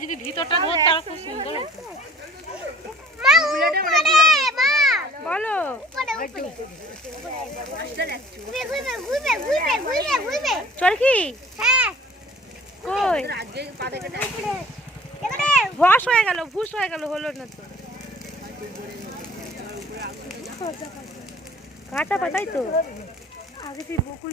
যদি ভিতরটা ধরতো আরও খুব সুন্দর হতো। বলো। চরকি হ্যাঁ। কই? ভস হয়ে গেল ভুস হয়ে গেল হলো না তো। কাঁচা পাতাই তো। আগে তুই বকুল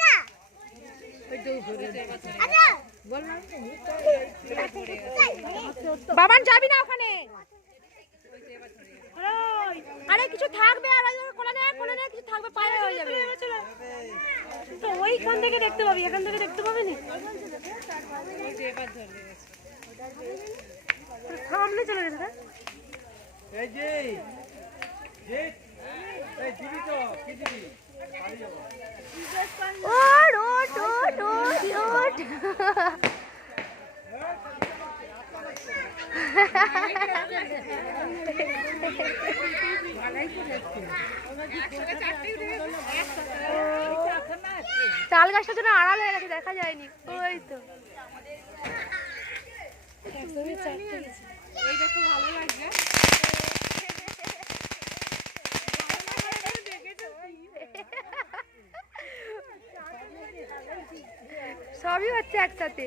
বাবান যাবি না ওখানে? আরে কিছু থাকবে আর ওই কোলে নে কোলে নে কিছু থাকবে পায়ে হয়ে যাবে। তো ওইখান থেকে দেখতে পাবি এখান থেকে দেখতে পাবি নি? সামনে চলে গেছে এই যে যে এই দিবি তো কি দিবি বাড়ি তাল গাছটা যেন আড়াল হয়ে গেছে দেখা যায়নি। ওই তো। ভালো সবই হচ্ছে একসাথে।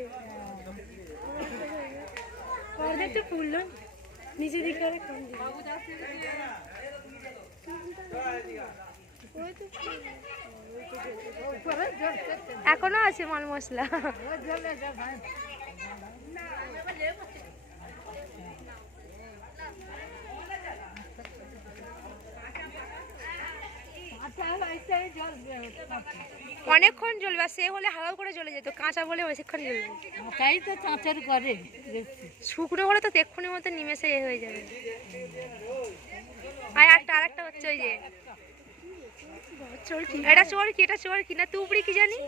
দিকে। এখনও আছে মাল মশলা। অনেকক্ষণ জ্বলবে আর সে হলে হাওয়া করে জ্বলে যেত কাঁচা বলে বেশিক্ষণ জ্বলবে। তাই তো চাঁচের করে শুকনো হলে তো তেক্ষুনি মতো নিমেষে এ হয়ে যাবে। আর একটা আর একটা হচ্ছে ওই যে এটা চোর কি এটা চোর কি না তুবড়ি কি জানি?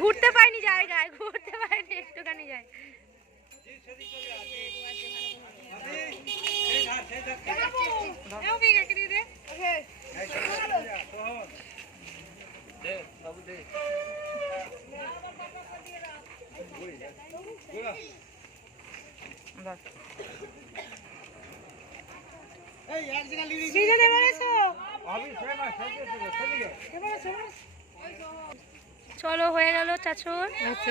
ঘুরতে পাইনি জায়গায় ঘুরতে পাইনি একটুখানি যায়। চলো হয়ে গেল চাচুর। আচ্ছা